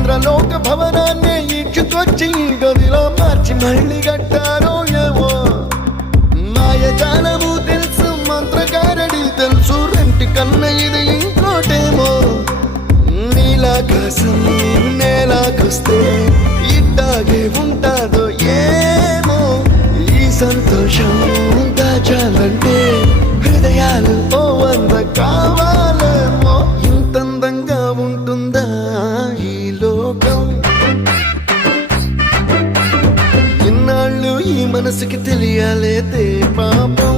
ఇంద్రలోక భవనాన్ని ఈడ్చుకొచ్చి గదిలో మార్చి మళ్ళీ కట్టారో ఏమో మాయజాలము తెలుసు మంత్రగారడి తెలుసు రెంటి కన్న ఇది ఇంకోటేమో నీలాకాశం నేలాకొస్తే ఇట్టాగే ఉంటాదో ఏమో ఈ సంతోషం దాచాలంటే హృదయాలు ఓ వంద కావాలేమో ఇంతందంగా ఉంటుందా ఈ లోకం ఇన్నాళ్ళు ఈ మనసుకి తెలియాలేదే పాపం